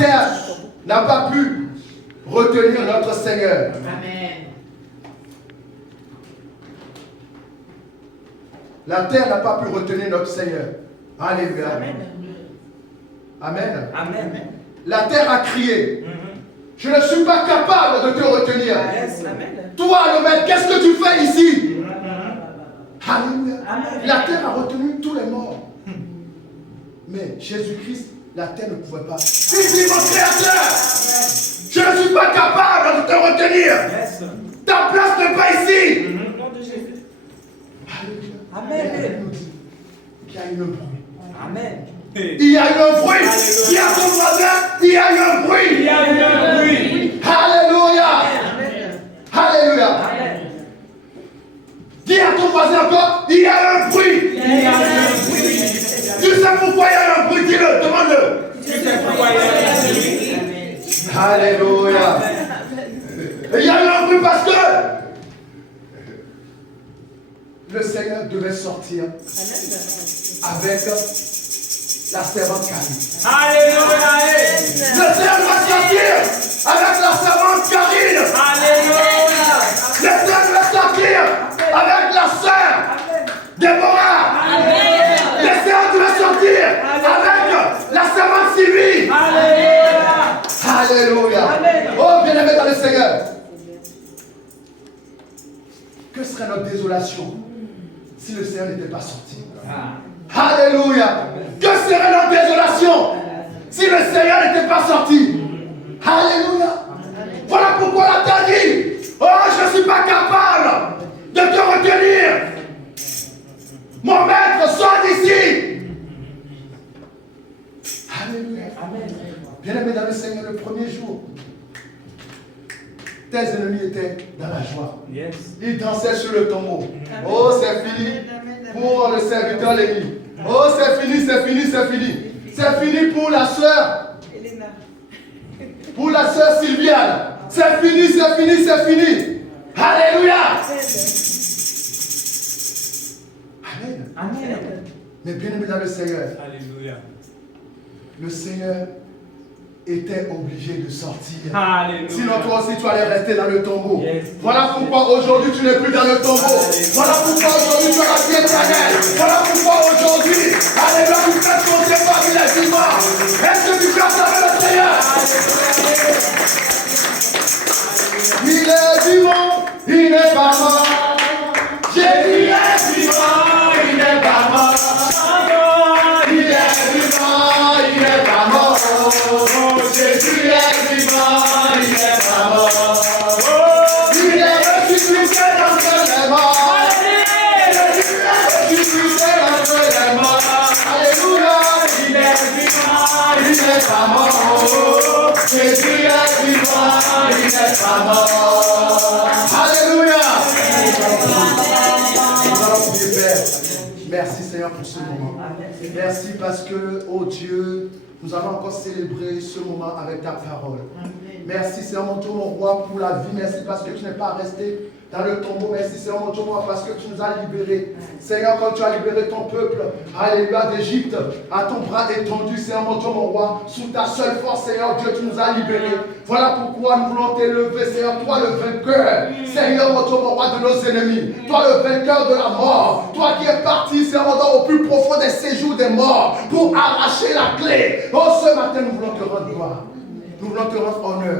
terre n'a pas pu retenir notre Seigneur. Amen. La terre n'a pas pu retenir notre Seigneur. Alléluia. Amen. Amen. Amen. La terre a crié. Je ne suis pas capable de te retenir. Amen. Toi, le maître, qu'est-ce que tu fais ici? Alléluia. Amen. La terre a retenu tous les morts. Mais Jésus-Christ, la terre ne pouvait pas. Il dit, mon Créateur, je ne suis pas capable de te retenir. Ta place n'est pas ici. Alléluia. Amen. Elle nous dit qu'il y a eu un bruit. Amen. Il y a eu un bruit. Il y a ton voisin, il y a eu un bruit. Il y a eu un bruit. Alléluia. Alléluia. Amen. Dis à ton voisin encore, il y a un bruit. Il y a eu un bruit. Tu sais pourquoi il y a un bruit? Dis-le, demande-le. Tu sais pourquoi il y a eu un bruit? Alléluia. Il y a eu un bruit parce que le Seigneur devait sortir avec la servante Karine. Alléluia. Le Seigneur doit sortir avec la servante Karine. Alléluia. Le Seigneur doit sortir avec la sœur Déborah. Le Seigneur doit sortir avec la servante Sylvie. Alléluia. Alléluia. Oh, bien-aimé dans le Seigneur. Que serait notre désolation si le Seigneur n'était pas sorti? Alléluia. Que serait notre désolation si le Seigneur n'était pas sorti? Alléluia. Voilà pourquoi la terre dit, oh, je ne suis pas capable de te retenir. Mon maître, sors d'ici. Alléluia. Bien-aimé dans le Seigneur, le premier jour, tes ennemis étaient dans la joie. Yes. Ils dansaient sur le tombeau. Oh, c'est fini pour le serviteur Lévi. Oh, c'est fini, c'est fini, c'est fini. C'est fini pour la soeur. Pour la soeur Sylviane. C'est fini, c'est fini, c'est fini. Alléluia. Amen. Amen. Mais bien aimé dans le Seigneur, Alléluia. le Seigneur était obligé de sortir. Alléluia. Sinon toi aussi tu allais rester dans le tombeau. Yes. Voilà pourquoi aujourd'hui tu n'es plus dans le tombeau. Voilà pourquoi aujourd'hui tu as la vie éternelle. Voilà pourquoi aujourd'hui, alléluia, tu fais compter parmi les vivants. Est-ce que tu peux acclamer le Seigneur? Il est vivant, il n'est pas mort. Jésus est vivant, il n'est pas mort. Il est vivant, il n'est pas mort. Jésus est vivant, il n'est pas mort. Il est ressuscité d'entre les morts. Jésus est ressuscité d'entre les morts. Alléluia. Il est vivant, il n'est pas mort. Jésus est vivant, il n'est pas mort. Alléluia. Nous allons prier, Père. Merci Seigneur pour ce moment. Merci parce que, oh Dieu, nous allons encore célébrer ce moment avec ta parole. Merci Seigneur mon Dieu, mon roi, pour la vie. Merci parce que tu n'es pas resté dans le tombeau. Merci Seigneur mon Dieu, mon roi, parce que tu nous as libérés. Seigneur, quand tu as libéré ton peuple, alléluia, d'Égypte, à ton bras étendu, Seigneur mon Dieu, mon roi, sous ta seule force, Seigneur Dieu, tu nous as libérés. Voilà pourquoi nous voulons t'élever, Seigneur, toi le vainqueur, Seigneur mon Dieu, mon roi, de nos ennemis, toi le vainqueur de la mort, toi qui es parti, Seigneur mon Dieu, au plus profond des séjours des morts, pour arracher la clé. Oh, ce matin, nous voulons te rendre gloire, nous voulons te rendre honneur,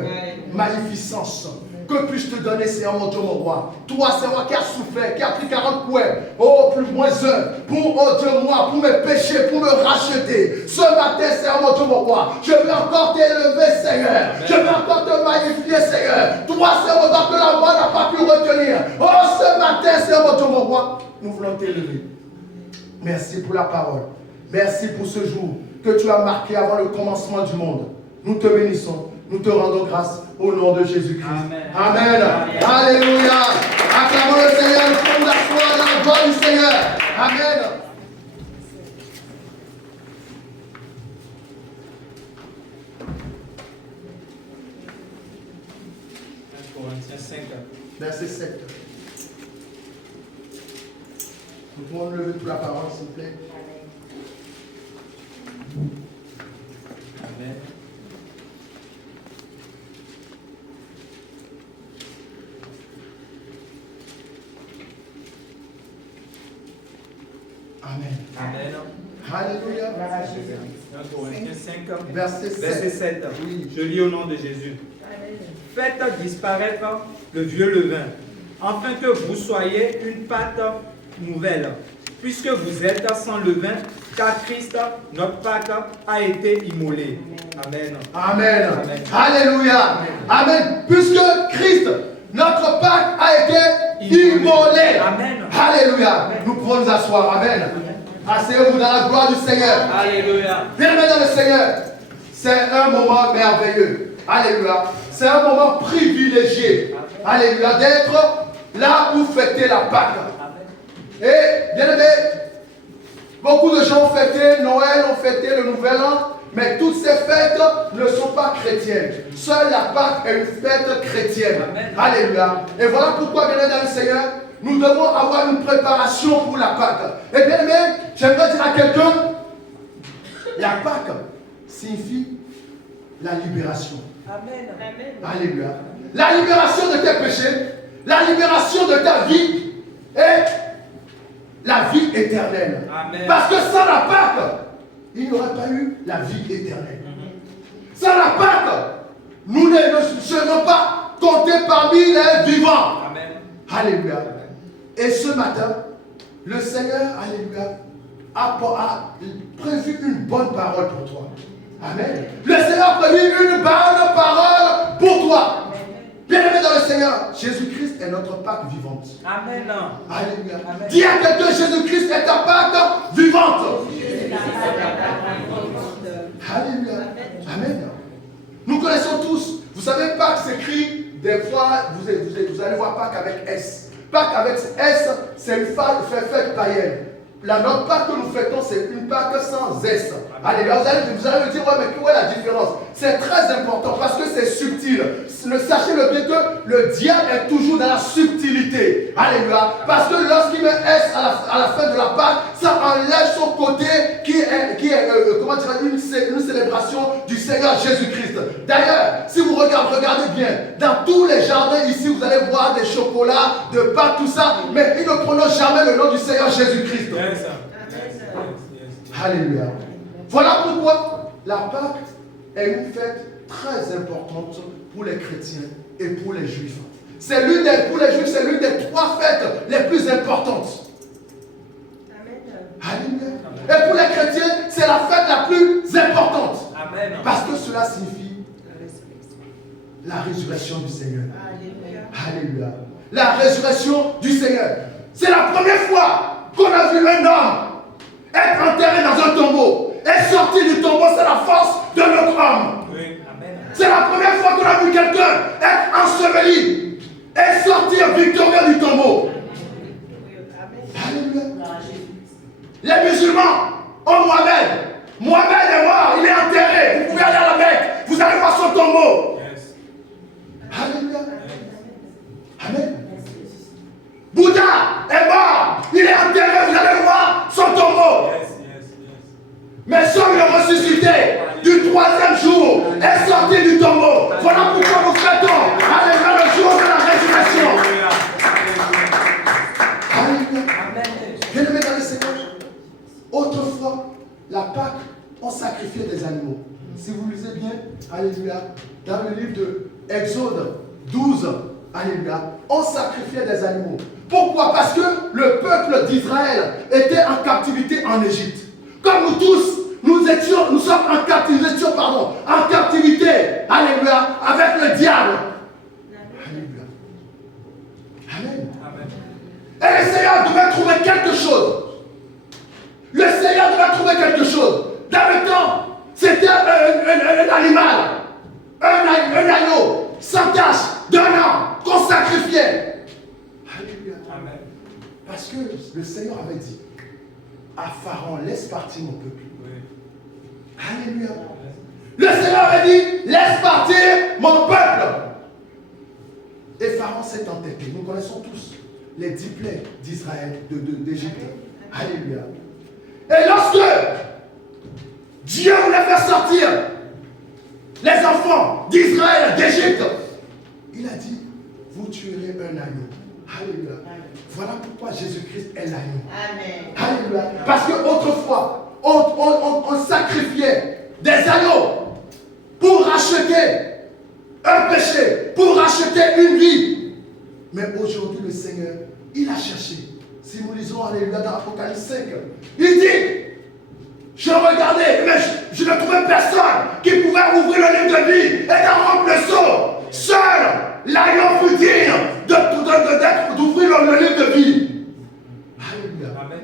magnificence. Que puis-je te donner, Seigneur mon Dieu, mon roi? Toi, Seigneur, qui as souffert, qui as pris 40 coups, oh, plus moins un, pour, oh Dieu, moi, pour mes péchés, pour me racheter. Ce matin, Seigneur mon Dieu, mon roi, je vais encore t'élever, Seigneur. Je vais encore te magnifier, Seigneur. Toi, Seigneur mon Dieu, que la voix n'a pas pu retenir. Oh, ce matin, Seigneur mon Dieu, mon roi, nous voulons t'élever. Merci pour la parole. Merci pour ce jour que tu as marqué avant le commencement du monde. Nous te bénissons. Nous te rendons grâce au nom de Jésus-Christ. Amen. Amen. Alléluia. Acclamons le Seigneur, nous pouvons la foi dans la gloire du Seigneur. Amen. Corinthiens 5. Verset 7. Nous pouvons nous lever pour la parole, s'il vous plaît. Amen. Amen. Amen. Alléluia. 1 Corinthiens 5, Verset 7. verset 7. Oui. Je lis au nom de Jésus. Faites disparaître le vieux levain, afin que vous soyez une pâte nouvelle, puisque vous êtes sans levain, car Christ, notre Pâque, a été immolé. Amen. Amen. Amen. Alléluia. Amen. Puisque Christ, notre Pâque, a été immolé. Amen. Alléluia. Nous pouvons nous asseoir. Amen. Asseyez-vous dans la gloire du Seigneur. Alléluia. Bien-aimés dans le Seigneur, c'est un moment merveilleux. Alléluia. C'est un moment privilégié. Alléluia. D'être là pour fêter la Pâque. Et bien aimé, beaucoup de gens ont fêté Noël, ont fêté le Nouvel An, mais toutes ces fêtes ne sont pas chrétiennes. Seule la Pâque est une fête chrétienne. Amen. Alléluia. Et voilà pourquoi, bien aimé dans le Seigneur, nous devons avoir une préparation pour la Pâque. Et bien aimé, j'aimerais dire à quelqu'un, la Pâque signifie la libération. Amen. Alléluia. La libération de tes péchés, la libération de ta vie et la vie éternelle. Amen. Parce que sans la Pâque, il n'y aurait pas eu la vie éternelle. Sans la Pâque, nous ne serons pas comptés parmi les vivants. Amen. Alléluia. Et ce matin, le Seigneur, alléluia, a prévu une bonne parole pour toi. Amen. Le Seigneur a prévu une bonne parole pour toi. Bien-aimé dans le Seigneur, Jésus-Christ est notre Pâque vivante. Amen. Alléluia. Amen. Dis à quelqu'un, Jésus-Christ est ta Pâque vivante. Alléluia. Amen. Nous connaissons tous. Vous savez, Pâques s'écrit, des fois, vous allez voir Pâques avec S. Pâques avec S, c'est une fête païenne. La notre Pâque que nous fêtons, c'est une Pâque sans S. Alléluia. Vous allez me dire, ouais, mais quelle est la différence? C'est très important parce que c'est subtil. Sachez-le bien que le diable est toujours dans la subtilité. Alléluia. Parce que lorsqu'il met S à la fin de la Pâque, ça enlève son côté qui est comment dire, une célébration du Seigneur Jésus-Christ. D'ailleurs, si vous regardez bien, dans tous les jardins ici, vous allez voir des chocolats, de pâtes, tout ça, mais ils ne prononcent jamais le nom du Seigneur Jésus-Christ. Yes. Alléluia. Voilà pourquoi la Pâque est une fête très importante pour les chrétiens et pour les juifs. Pour les juifs, c'est l'une des 3 fêtes les plus importantes. Alléluia. Et pour les chrétiens, c'est la fête la plus importante. Amen. Parce que cela signifie la résurrection du Seigneur. Alléluia. La résurrection du Seigneur. C'est la première fois qu'on a vu un homme être enterré dans un tombeau. Et sorti du tombeau, c'est la force de notre homme. Oui. Amen. C'est la première fois qu'on a vu quelqu'un être enseveli et sortir victorieux du tombeau. Alléluia. Les musulmans ont Mohamed. Mohamed est mort, il est enterré. Vous pouvez aller à la Mecque, vous allez voir son tombeau. Yes. Alléluia. Amen. Bouddha est mort, il est enterré, vous allez voir son tombeau. Yes. Mais son le ressuscité du 3e jour est sorti du tombeau. Voilà pourquoi nous fêtons. Alléluia, le jour de la résurrection. Alléluia. Bien-aimés dans le Seigneur, autrefois, la Pâque, on sacrifiait des animaux. Si vous lisez bien, alléluia, dans le livre de Exode 12, alléluia, on sacrifiait des animaux. Pourquoi? Parce que le peuple d'Israël était en captivité en Égypte. Comme nous tous, nous sommes en captivité, en captivité, alléluia, avec le diable. Alléluia. Amen. Et le Seigneur devait trouver quelque chose. Le Seigneur devait trouver quelque chose. Dans le temps, c'était un animal, un agneau, sans tache, d'un an, qu'on sacrifiait. Alléluia. Amen. Parce que le Seigneur avait dit à Pharaon, laisse partir mon peuple. Oui. Alléluia. Le Seigneur avait dit, laisse partir mon peuple. Et Pharaon s'est entêté. Nous connaissons tous les 10 plaies d'Israël, d'Égypte. Alléluia. Et lorsque Dieu voulait faire sortir les enfants d'Israël, d'Égypte, il a dit, vous tuerez un agneau. Alléluia. Voilà pourquoi Jésus-Christ est l'agneau. Amen. Alléluia. Parce qu'autrefois, on sacrifiait des agneaux pour racheter un péché, pour racheter une vie. Mais aujourd'hui, le Seigneur, il a cherché. Si nous lisons, Alléluia, dans Apocalypse 5, il dit, je regardais, mais je ne trouvais personne qui pouvait ouvrir le livre de vie et d'en rompre le sceau. Seul l'agneau fut digne d'ouvrir le livre de vie. Alléluia. Amen.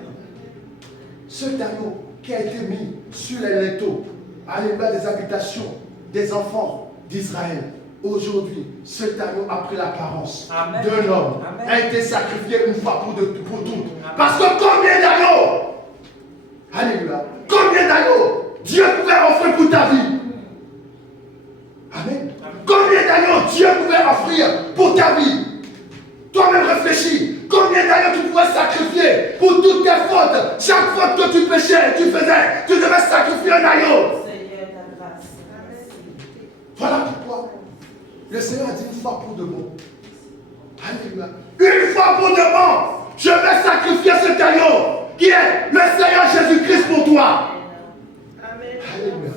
Cet agneau qui a été mis sur les linteaux, alléluia, des habitations des enfants d'Israël. Aujourd'hui, cet agneau a pris l'apparence d'un homme, a été sacrifié une fois pour toutes. Parce que combien d'agneaux, alléluia, combien d'agneaux Dieu pouvait offrir pour ta vie? Amen. Combien d'agneaux Dieu pouvait offrir pour ta vie? Toi-même réfléchis. Combien d'agneaux tu pouvais sacrifier pour toutes tes fautes? Chaque faute que tu péchais, tu devais sacrifier un agneau. Seigneur, ta grâce. Voilà pourquoi le Seigneur a dit une fois pour de bon. Alléluia. Une fois pour de bon, je vais sacrifier cet agneau qui est le Seigneur Jésus-Christ pour toi. Amen. Alléluia.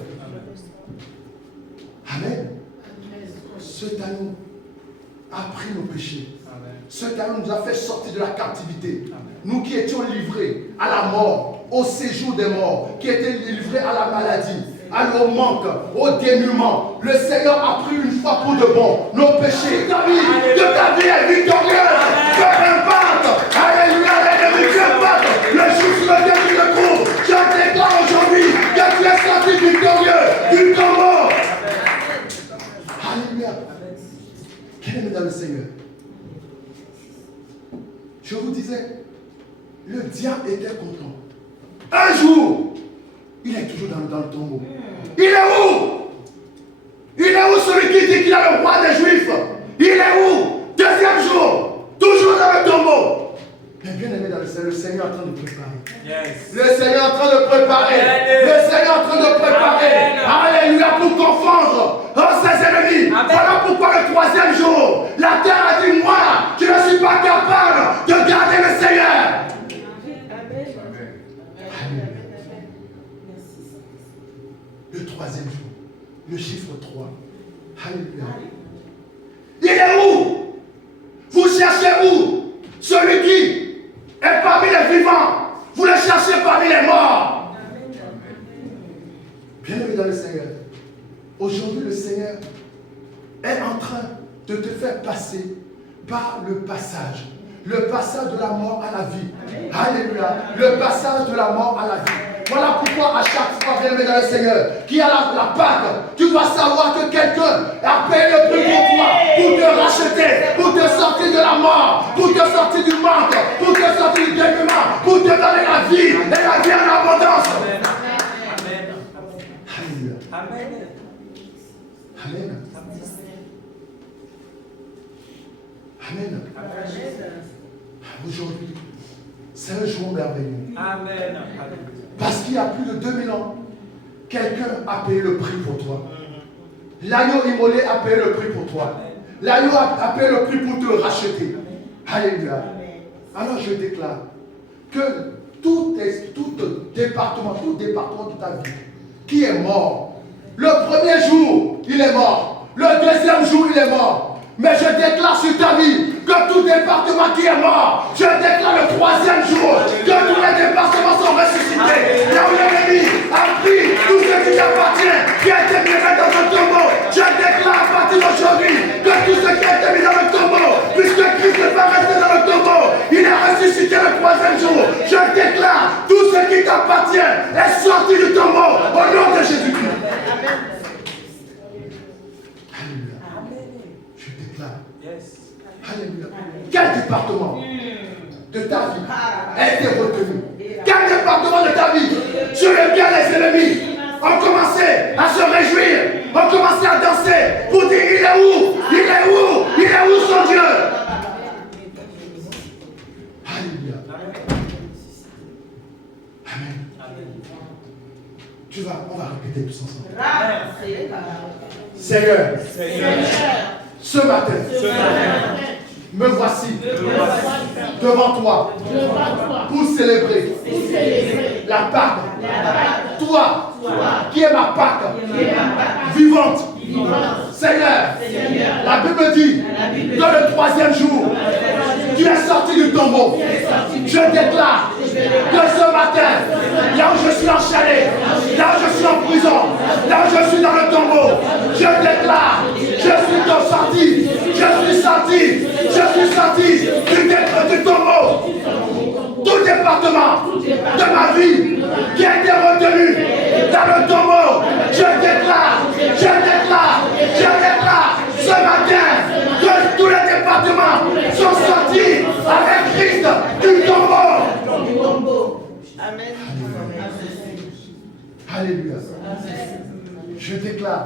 Amen. Cet agneau a pris nos péchés. Cet agneau nous a fait sortir de la captivité. Nous qui étions livrés à la mort, au séjour des morts, qui étaient livrés à la maladie, au manque, au dénuement. Le Seigneur a pris une fois pour de bon nos péchés. Que ta vie est victorieuse. Peu importe. Alléluia. L'ennemi, peu importe. Le jour sur lequel tu te trouves. Je déclare aujourd'hui que tu es sorti victorieux du tombeau. Alléluia. Bien-aimés dans le Seigneur. Je vous disais, le diable était content. Un jour, il est toujours dans le tombeau. Il est où? Il est où celui qui dit qu'il est le roi des Juifs? Il est où? Deuxième jour, toujours dans le tombeau. Mais bien aimé dans le Seigneur est en train de préparer. Yes. Le Seigneur est en train de préparer. Le Seigneur est en train de préparer. Alléluia, pour confondre ses ennemis. Amen. Voilà pourquoi le troisième jour, la terre a dit, moi, je ne suis pas capable de garder le Seigneur. Le troisième jour, le chiffre 3. Alléluia. Il est où? Vous cherchez où? Celui qui est parmi les vivants. Vous le cherchez parmi les morts. Bien-aimé dans le Seigneur, aujourd'hui le Seigneur est en train de te faire passer par le passage. Le passage de la mort à la vie. Alléluia. Le passage de la mort à la vie. Voilà pourquoi à chaque fois, bien-aimé dans le Seigneur, qui a la Pâque, tu dois savoir que quelqu'un a payé le prix pour toi, pour te racheter, pour te sortir de la mort, pour te sortir du manque, pour te sortir du dénuement, pour te donner la vie, et la vie en abondance. Amen. Alléluia. Amen. Amen. Amen. Aujourd'hui, c'est un jour merveilleux. Amen. Parce qu'il y a plus de 2000 ans, quelqu'un a payé le prix pour toi. L'agneau immolé a payé le prix pour toi. L'agneau a payé le prix pour te racheter. Alléluia. Alors je déclare que tout département de ta vie qui est mort, le premier jour, il est mort. Le deuxième jour, il est mort. Mais je déclare sur ta vie que tout département qui est mort, je déclare le troisième jour que tous les départements sont ressuscités. Là où l'ennemi a pris tout ce qui t'appartient, qui a été mis dans un tombeau, je déclare à partir d'aujourd'hui que tout ce qui a été mis dans le tombeau, puisque Christ ne va rester dans le tombeau, il est ressuscité le troisième jour. Je déclare tout ce qui t'appartient est sorti du tombeau au nom de Jésus-Christ. Yes. Alléluia. Quel département de ta vie a été retenu? Quel département de ta vie sur lequel les ennemis ont commencé à se réjouir, ont commencé à danser pour dire il est où? Il est où? Il est où son Dieu? Alléluia. Amen. On va répéter tous ensemble. Seigneur, ce matin, Me voici devant toi pour célébrer la Pâque. Toi qui es ma Pâque vivante. Seigneur, la Bible dit dans le 3e jour, tu es sorti du tombeau. Je déclare que ce matin, là où je suis enchaîné, là où je suis en prison, là où je suis dans le tombeau, je déclare, je suis sorti, du tombeau. Tout département de ma vie qui a été retenu dans le tombeau, je déclare ce matin que tous les départements sont sortis avec Christ du tombeau. Amen. Alléluia. Je déclare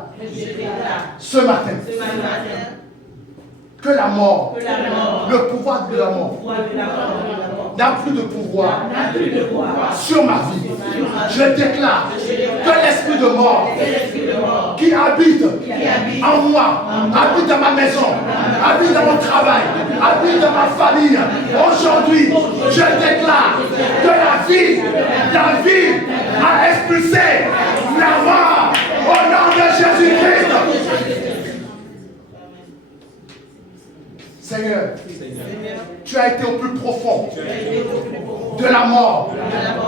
ce matin que la mort, le pouvoir de la mort, n'a plus de pouvoir sur ma vie. Je déclare que l'esprit de mort qui habite en moi, habite dans ma maison, habite dans mon travail, habite dans ma famille, aujourd'hui, je déclare que la vie a expulsé la mort au nom de Jésus-Christ. Seigneur, tu as été au plus profond de la mort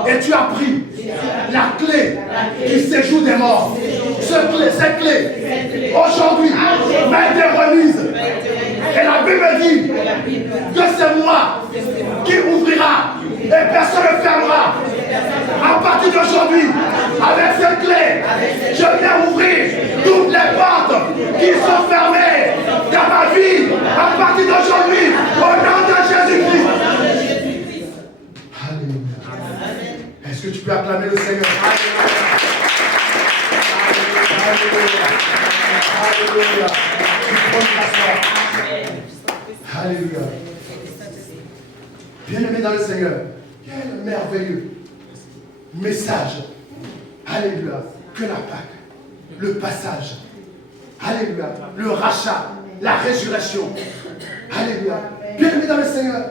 et tu as pris la clé du séjour des morts. Cette clé, aujourd'hui, m'a été remise. Et la Bible dit que c'est moi qui ouvrira et personne ne fermera. À partir d'aujourd'hui, avec cette clé, je viens ouvrir toutes les portes qui sont fermées dans ma vie. À partir d'aujourd'hui, au nom de Jésus-Christ. Alléluia. Est-ce que tu peux acclamer le Seigneur? Alléluia. Alléluia. Alléluia. Bien-aimé dans le Seigneur, quel merveilleux message. Alléluia. Que la Pâque, le passage. Alléluia. Le rachat, la résurrection. Alléluia. Bien-aimé dans le Seigneur.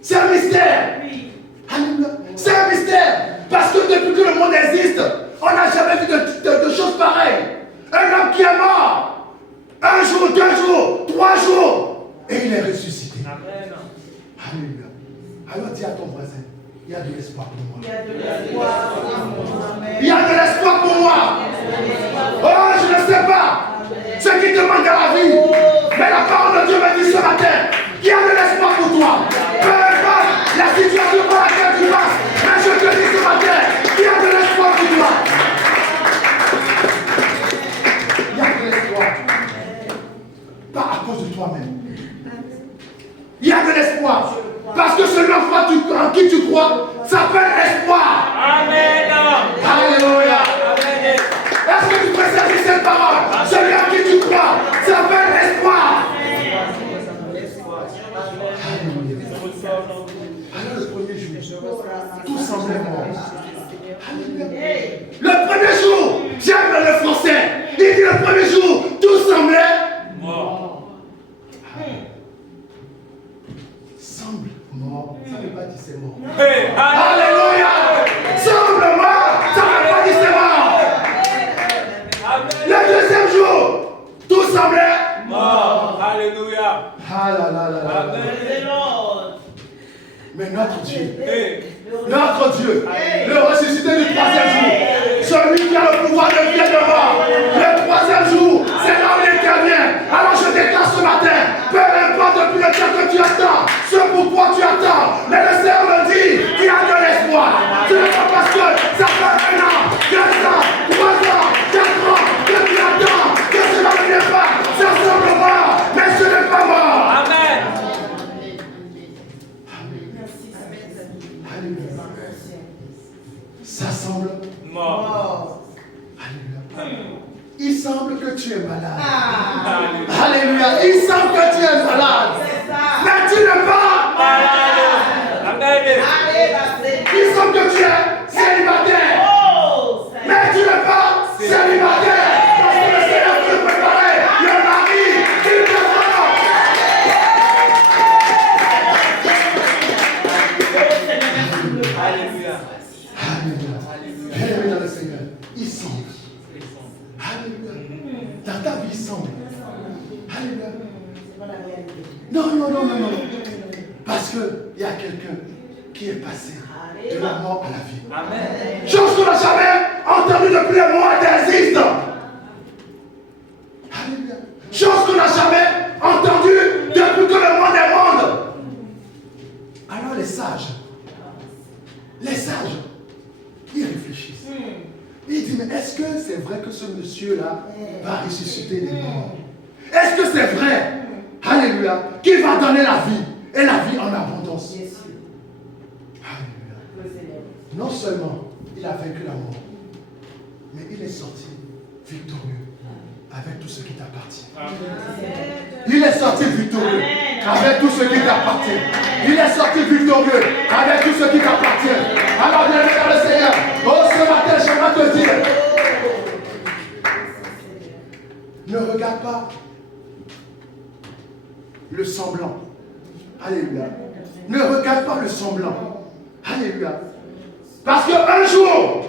C'est un mystère. Alléluia. C'est un mystère. Parce que depuis que le monde existe, on n'a jamais vu de choses pareilles. Un homme qui est mort. 1 jour, 2 jours, 3 jours. Et il est ressuscité. Amen. Alléluia. Alors dis à ton voisin, il y a de l'espoir pour moi. Il y a de l'espoir pour moi. Oh, je ne sais pas ce qui te manque dans la vie. Mais la parole de Dieu me dit ce matin qu'il y a de l'espoir pour toi. Peu importe la situation par laquelle tu passes. Mais je te dis ce matin qu'il y a de l'espoir pour toi. Il y a de l'espoir. Pas à cause de toi-même. Il y a de l'espoir. Parce que celui en qui tu crois s'appelle espoir. Amen. Alléluia. Est-ce que tu peux servir cette parole? Celui en qui tu crois s'appelle espoir. Alléluia. Alors le premier jour, tout semblait mort. Alléluia. Le premier jour, j'aime le français. Il dit le premier jour, tout semblait mort. Semble mort, ça ne veut pas dire c'est mort. Hey, alléluia! Semble mort, ça ne veut pas dire c'est mort. Amen. Le deuxième jour, tout semblait mort. Alléluia. Ah là là là là. Mais notre Dieu, le ressuscité du 3e jour, celui qui a le pouvoir de vie et de mort, le 3e jour, c'est là où il intervient. Alors je déclare ce matin, peu importe depuis le temps que tu attends, ce pourquoi tu attends, mais le Seigneur me dit qu'il y a de l'espoir. Ce n'est pas parce que ça fait 1 an, 2 ans, 3 ans, 4 ans que tu attends, que cela ne vient pas. Ça semble mort, mais ce n'est pas mort. Amen. Alléluia. Ça semble mort. Alléluia. Il semble que tu es malade. Alléluia. Il semble que tu es malade. Mais tu n'es pas malade. Amen. Il semble que tu es célibataire. Mais tu n'es pas célibataire. Parce que le Seigneur peut préparer le mari qui te fera. Non, non, non, non, non. Parce qu'il y a quelqu'un qui est passé de la mort à la vie. Amen. Chose qu'on n'a jamais entendue depuis les morts existent. Alléluia. Chose qu'on n'a jamais entendue depuis que le monde est monde. Alors les sages, ils réfléchissent. Ils disent, mais est-ce que c'est vrai que ce monsieur-là va ressusciter des morts? Est-ce que c'est vrai, alléluia, qu'il va donner la vie et la vie en abondance? Alléluia. Non seulement il a vaincu la mort, mais il est sorti victorieux avec tout ce qui t'appartient. Il est sorti victorieux avec tout ce qui t'appartient. Il est sorti victorieux avec tout ce qui t'appartient. Alors bien aimé dans le Seigneur, ce matin j'aimerais te dire, ne regarde pas le semblant. Alléluia. Ne regarde pas le semblant. Alléluia. Parce qu'un jour,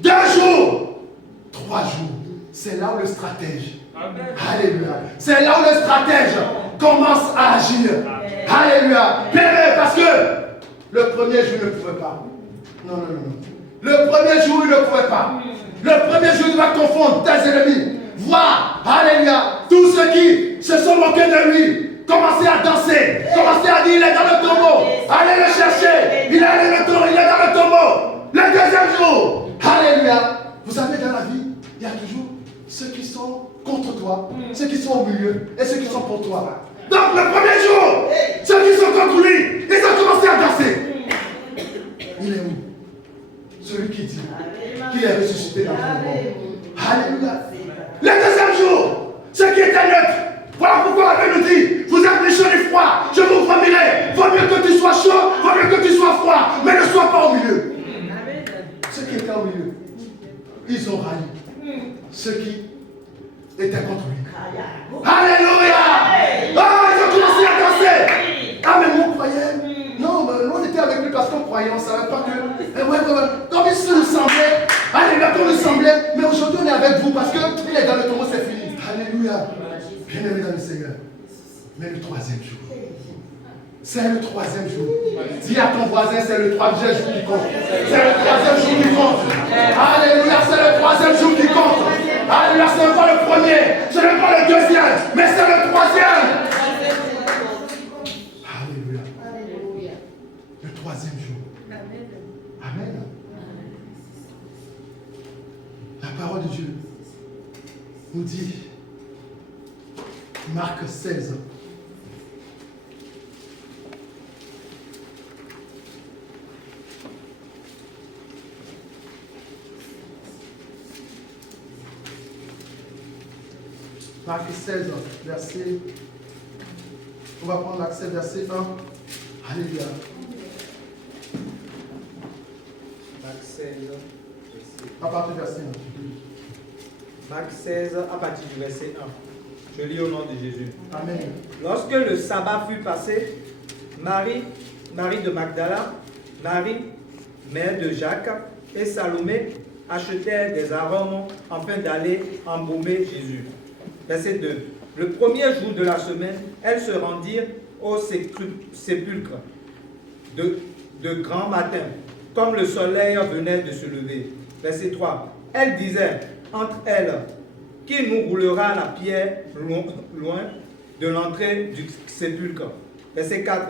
2 jours, 3 jours, c'est là où le stratège. Alléluia. C'est là où le stratège commence à agir. Alléluia. Bien, parce que le premier jour, il ne pouvait pas. Non, non, non, non. Le premier jour, il ne pouvait pas. Le premier jour, il va confondre tes ennemis. Voir, alléluia, tous ceux qui se sont moqués de lui. Commencez à danser, commencez à dire il est dans le tombeau, allez le chercher, il est dans le tombeau. Le deuxième jour, alléluia. Vous savez, dans la vie, il y a toujours ceux qui sont contre toi, ceux qui sont au milieu et ceux qui sont pour toi. Donc le premier jour, ceux qui sont contre lui, ils ont commencé à danser. Il est où? Celui qui dit qu'il est ressuscité dans le tombeau. Alléluia. Le deuxième jour, ceux qui étaient neutres. Voilà pourquoi la Bible nous dit, vous êtes les chauds et froids, je vous promirai, vaut mieux que tu sois chaud, vaut mieux que tu sois froid, mais ne sois pas au milieu. Ceux qui étaient au milieu, ils ont rallié ceux qui étaient contre lui. Alléluia! Ah, ils ont commencé à danser. Ah, mais nous on croyait. Non, mais nous on était avec lui parce qu'on croyait, on ne savait pas que. Ouais. Comme il se nous semblait, alléluia, comme il nous semblait, mais aujourd'hui on est avec vous parce qu'il est dans le tombeau, c'est fini. Alléluia. Bien-aimé dans le Seigneur. Mais le 3e jour. C'est le 3e jour. Dis à ton voisin, c'est le 3e jour qui compte. C'est le 3e jour qui compte. Alléluia, c'est le 3e jour qui compte. Alléluia, ce n'est pas le premier, ce n'est pas le deuxième, mais c'est le 3e. Alléluia. Le 3e jour. Amen. La parole de Dieu nous dit, Marc 16. Marc 16, verset. On va prendre Marc 16, verset 1. Alléluia. Marc 16, À partir du verset 1. Marc 16, à partir du verset 1. Je lis au nom de Jésus. Amen. Lorsque le sabbat fut passé, Marie de Magdala, Marie, mère de Jacques, et Salomé achetèrent des arômes afin d'aller embaumer Jésus. Verset 2. Le premier jour de la semaine, elles se rendirent au sépulcre de grand matin, comme le soleil venait de se lever. Verset 3. Elles disaient entre elles, qui nous roulera la pierre loin de l'entrée du sépulcre. Verset 4.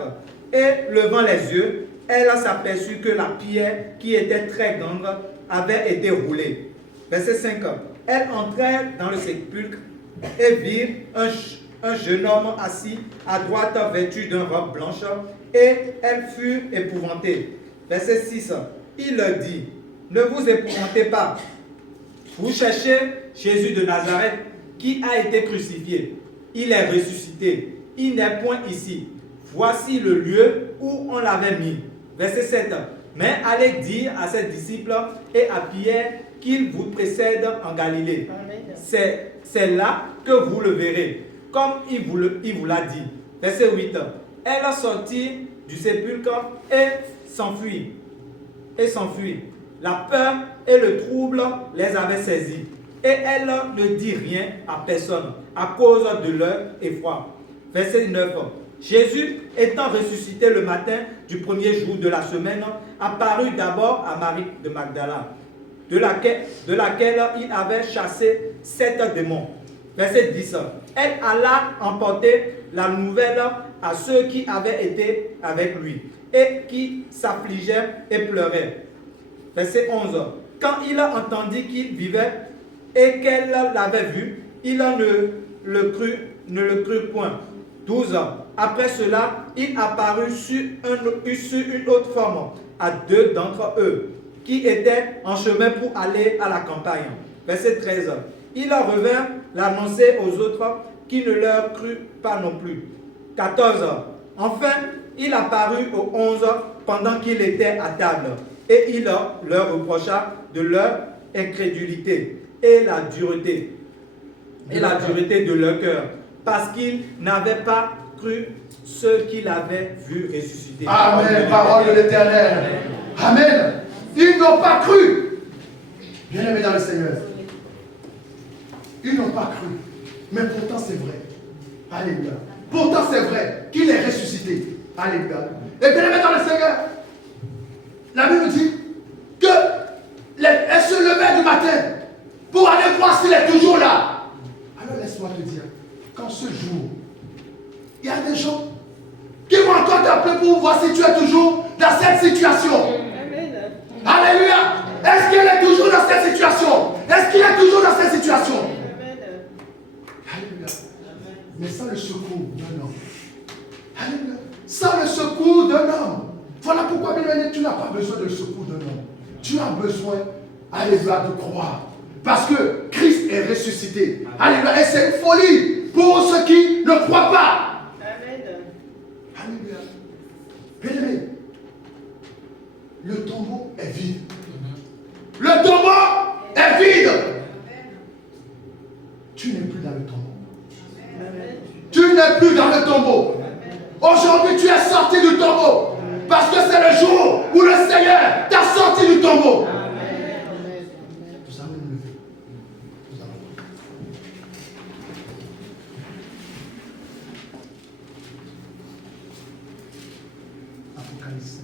Et levant les yeux, elle s'aperçut que la pierre, qui était très grande, avait été roulée. Verset 5. Elles entrèrent dans le sépulcre et virent un jeune homme assis à droite, vêtu d'une robe blanche, et elles furent épouvantées. Verset 6. Il leur dit, ne vous épouvantez pas. Vous cherchez Jésus de Nazareth qui a été crucifié. Il est ressuscité. Il n'est point ici. Voici le lieu où on l'avait mis. Verset 7. Mais allez dire à ses disciples et à Pierre qu'il vous précède en Galilée. C'est là que vous le verrez, comme il vous l'a dit. Verset 8. Elle sortit du sépulcre et s'enfuit. La peur et le trouble les avaient saisis. Et elle ne dit rien à personne à cause de leur effroi. Verset 9. Jésus, étant ressuscité le matin du premier jour de la semaine, apparut d'abord à Marie de Magdala, de laquelle il avait chassé 7 démons. Verset 10. Elle alla emporter la nouvelle à ceux qui avaient été avec lui et qui s'affligeaient et pleuraient. Verset 11. Quand il entendit qu'il vivait et qu'elle l'avait vu, il ne le crut point. 12. Après cela, il apparut sur une autre forme à 2 d'entre eux qui étaient en chemin pour aller à la campagne. Verset 13. Il revint l'annoncer aux autres qui ne leur crurent pas non plus. 14. Enfin, il apparut aux 11 pendant qu'il était à table et il leur reprocha de leur incrédulité et la dureté de leur cœur, parce qu'ils n'avaient pas cru ceux qu'il avait vu ressusciter. Amen, parole de l'Éternel. Amen. Ils n'ont pas cru. Bien-aimés dans le Seigneur. Ils n'ont pas cru. Mais pourtant c'est vrai. Alléluia. Pourtant c'est vrai qu'il est ressuscité. Alléluia. Et bien-aimés dans le Seigneur, la Bible dit qu'elle se levait du matin pour aller voir s'il est toujours là. Alors laisse-moi te dire, qu'en ce jour, il y a des gens qui vont encore t'appeler pour voir si tu es toujours dans cette situation. Amen. Alléluia. Est-ce qu'il est toujours dans cette situation? Est-ce qu'il est toujours dans cette situation? Amen. Alléluia. Mais sans le secours d'un homme. Alléluia. Sans le secours d'un homme. Voilà pourquoi, bien aimé, tu n'as pas besoin de secours d'un homme. Tu as besoin, alléluia, de croire. Parce que Christ est ressuscité. Alléluia. Et c'est une folie pour ceux qui ne croient pas. Amen. Alléluia. Bien-aimé, le tombeau est vide. Le tombeau est vide. Tu n'es plus dans le tombeau. Amen. Tu n'es plus dans le tombeau. Aujourd'hui, tu es sorti du tombeau. Parce que c'est le jour où le Seigneur t'a sorti du tombeau. Nous allons nous lever. Nous allons. Apocalypse 5.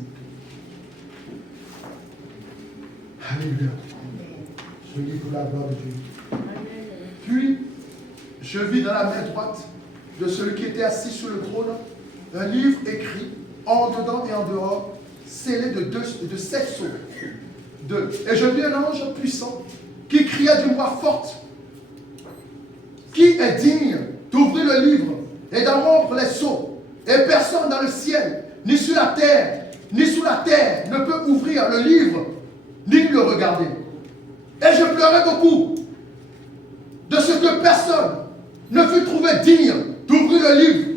Alléluia. Soyez pour la gloire de Dieu. Puis, je vis dans la main droite de celui qui était assis sur le trône un livre écrit en dedans et en dehors, scellé de 7 sceaux. Et je vis un ange puissant qui cria d'une voix forte: qui est digne d'ouvrir le livre et d'en rompre les sceaux? Et personne dans le ciel, ni sur la terre, ni sous la terre ne peut ouvrir le livre, ni le regarder. Et je pleurais beaucoup de ce que personne ne fut trouvé digne d'ouvrir le livre,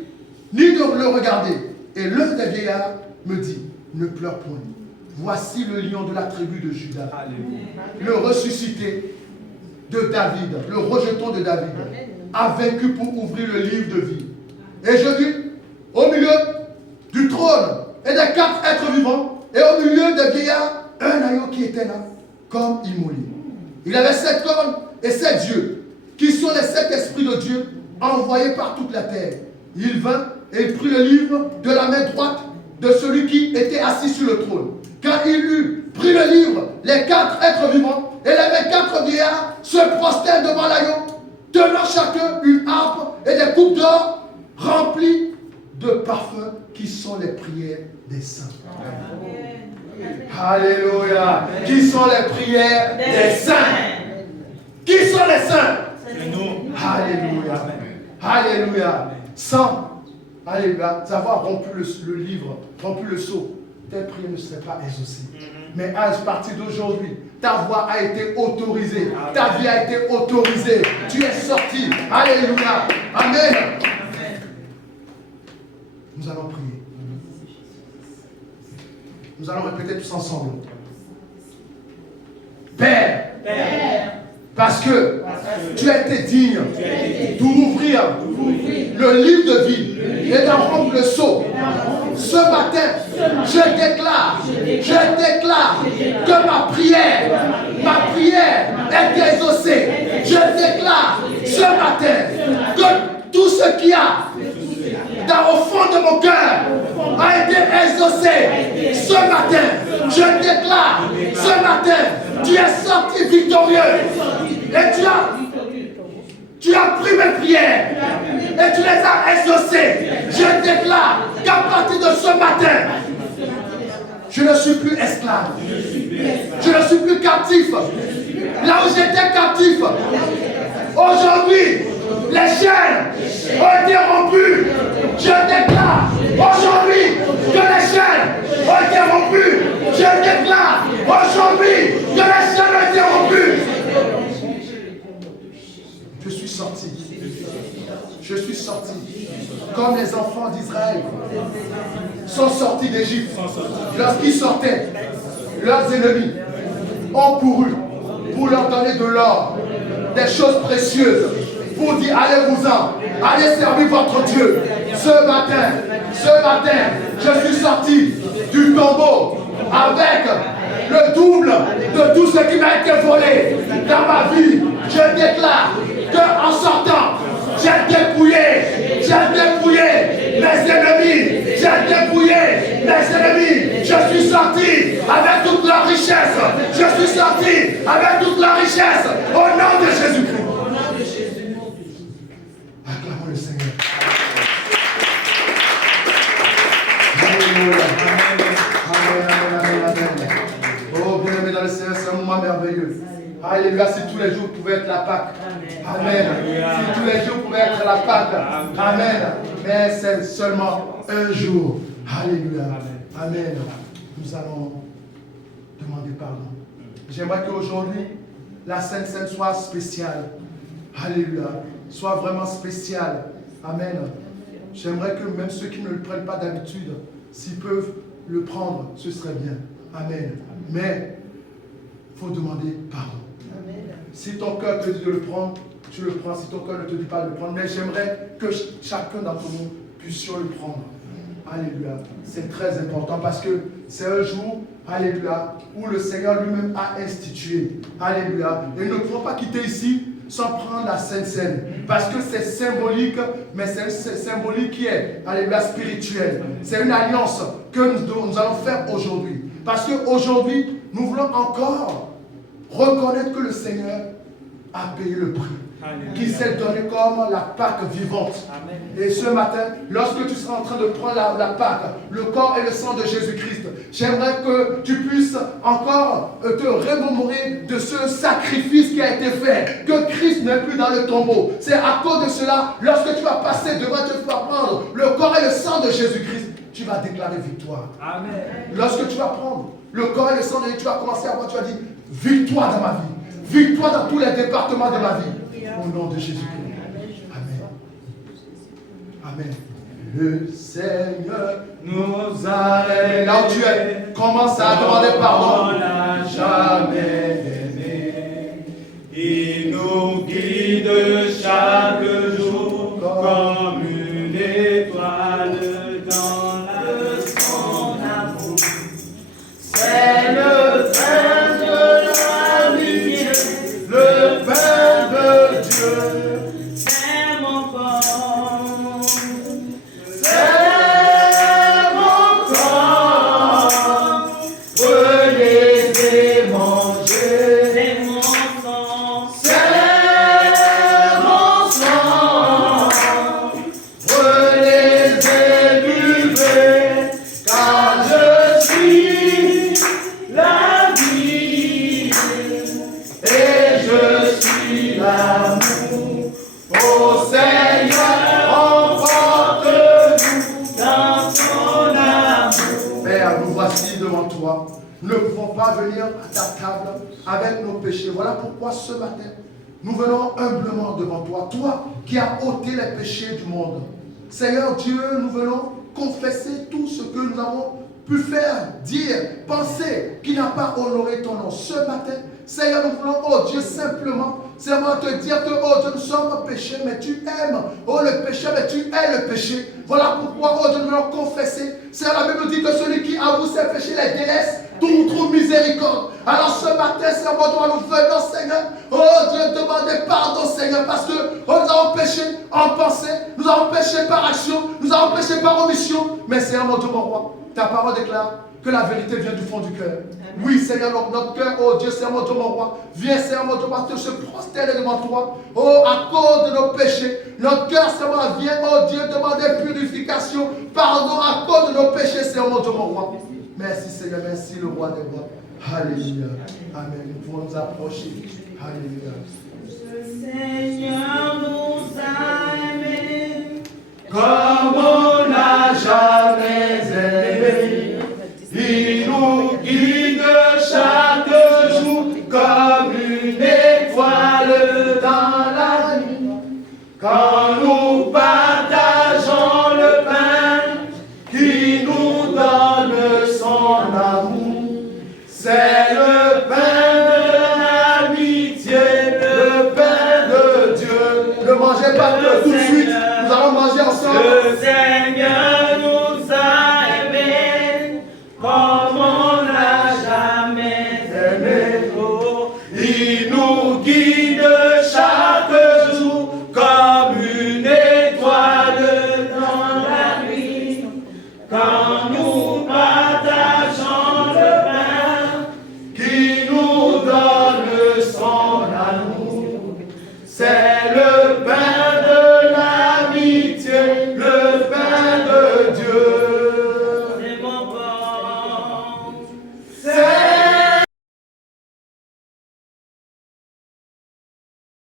ni de le regarder. Et l'un des vieillards me dit: ne pleure point. Voici le lion de la tribu de Juda, le ressuscité de David, le rejeton de David, a vaincu pour ouvrir le livre de vie. Et je vis au milieu du trône et des 4 êtres vivants, et au milieu des vieillards, un agneau qui était là, comme immolé. Il avait 7 cornes et 7 yeux, qui sont les 7 esprits de Dieu envoyés par toute la terre. Il vint et il prit le livre de la main droite de celui qui était assis sur le trône. Quand il eut pris le livre, les 4 êtres vivants et les 24 vieillards se prostèrent devant l'agneau, tenant chacun une harpe et des coupes d'or remplies de parfums qui sont les prières des saints. Alléluia. Qui sont les prières des saints? Qui sont les saints? C'est nous. Alléluia. Alléluia. Sans, alléluia, avoir rompu le livre, rompu le sceau, tes prières ne seraient pas exaucées. Mais à partir d'aujourd'hui, ta voix a été autorisée. Ta vie a été autorisée. Tu es sorti. Alléluia. Amen. Nous allons prier. Nous allons répéter tous ensemble. Père, parce que tu as été digne d'ouvrir le livre de vie et d'en rompre le sceau. Ce matin, je déclare que ma prière est exaucée. Je déclare ce matin que tout ce qui a au fond de mon cœur a été exaucé. Ce matin, je déclare, ce matin, tu es sorti victorieux. Et tu as pris mes prières et tu les as exaucées. Je déclare qu'à partir de ce matin, je ne suis plus esclave. Je ne suis plus captif. Là où j'étais captif, aujourd'hui, les chaînes ont été rompues. Je déclare aujourd'hui que les chaînes ont été rompues. Je déclare aujourd'hui que les chaînes ont été rompues. Je suis sorti. Je suis sorti. Comme les enfants d'Israël sont sortis d'Égypte. Lorsqu'ils sortaient, leurs ennemis ont couru pour leur donner de l'or, des choses précieuses, pour dire allez-vous-en, allez servir votre Dieu. Ce matin, je suis sorti du tombeau avec le double de tout ce qui m'a été volé dans ma vie. Je déclare qu'en sortant, j'ai dépouillé mes ennemis, je suis sorti avec toute la richesse, au nom de Jésus-Christ. Acclamons le Seigneur. Alléluia. Amen. Oh, bien-aimé dans le Seigneur, c'est un moment merveilleux. Alléluia, si tous les jours pouvaient être la Pâque. Amen. Si tous les jours pouvaient être la Pâque. Amen. Mais c'est seulement un jour. Alléluia. Amen. Nous allons demander pardon. J'aimerais qu'aujourd'hui, la Sainte Seine soit spéciale. Alléluia. Soit vraiment spéciale. Amen. J'aimerais que même ceux qui ne le prennent pas d'habitude, s'ils peuvent le prendre, ce serait bien. Amen. Mais il faut demander pardon. Si ton cœur te dit de le prendre, tu le prends. Si ton cœur ne te dit pas de le prendre, mais j'aimerais que chacun d'entre nous puissions le prendre. Alléluia. C'est très important parce que c'est un jour, alléluia, où le Seigneur lui-même a institué. Alléluia. Et nous ne pouvons pas quitter ici sans prendre la Sainte Seine. Parce que c'est symbolique, mais c'est symbolique qui est, alléluia, spirituel. C'est une alliance que nous allons faire aujourd'hui. Parce qu'aujourd'hui, nous voulons encore reconnaître que le Seigneur a payé le prix. Qui s'est donné comme la Pâque vivante. Amen. Et ce matin, lorsque tu seras en train de prendre la Pâque, le corps et le sang de Jésus-Christ, j'aimerais que tu puisses encore te remémorer de ce sacrifice qui a été fait, que Christ n'est plus dans le tombeau. C'est à cause de cela, lorsque tu vas passer devant Dieu, tu vas prendre le corps et le sang de Jésus-Christ, tu vas déclarer victoire. Amen. Lorsque tu vas prendre le corps et le sang de Jésus, tu vas commencer à voir, tu vas dire victoire dans ma vie, victoire dans tous les départements de ma vie. Au nom de Jésus-Christ. Amen. Amen. Le Seigneur nous a aimés. Là où tu es, commence à demander pardon. On n'a jamais aimé. Il nous guide chaque jour comme une étoile dans son amour. C'est le pain de l'amitié, le pain de Dieu, c'est mon corps, prenez et mangez, c'est mon sang, prenez et buvez, car je suis la vie, et je suis l'amour. Ô Seigneur, emporte-nous dans ton amour. Père, nous voici devant toi. Nous ne pouvons pas venir à ta table avec nos péchés. Voilà pourquoi ce matin, nous venons humblement devant toi. Toi qui as ôté les péchés du monde. Seigneur Dieu, nous venons confesser tout ce que nous avons pu faire, dire, penser, qui n'a pas honoré ton nom. Ce matin, Seigneur, nous voulons, oh Dieu, simplement te dire que, oh Dieu, nous sommes péchés, mais tu aimes. Oh, le péché, mais tu hais le péché. Voilà pourquoi, oh Dieu, nous voulons confesser. Seigneur, la Bible nous dit que celui qui avoue ses péchés les délaisse, tout trouve miséricorde. Alors ce matin, Seigneur, nous venons, Seigneur, oh Dieu, demander pardon, Seigneur, parce que oh, nous avons péché en pensée, nous avons péché par action, nous avons péché par omission, mais Seigneur mon Dieu, mon roi, ta parole déclare que la vérité vient du fond du cœur. Oui, Seigneur, donc notre cœur, oh Dieu, Seigneur mon Dieu, mon roi, viens, Seigneur mon Dieu, parce que se prosterner devant toi, oh, à cause de nos péchés. Notre cœur, Seigneur, vient, oh Dieu, demander purification, pardon à cause de nos péchés, Seigneur mon Dieu, mon roi. Merci, Seigneur, merci, le roi des rois. Alléluia. Amen. Nous pouvons nous approcher. Alléluia. Le Seigneur nous a aimés. Comme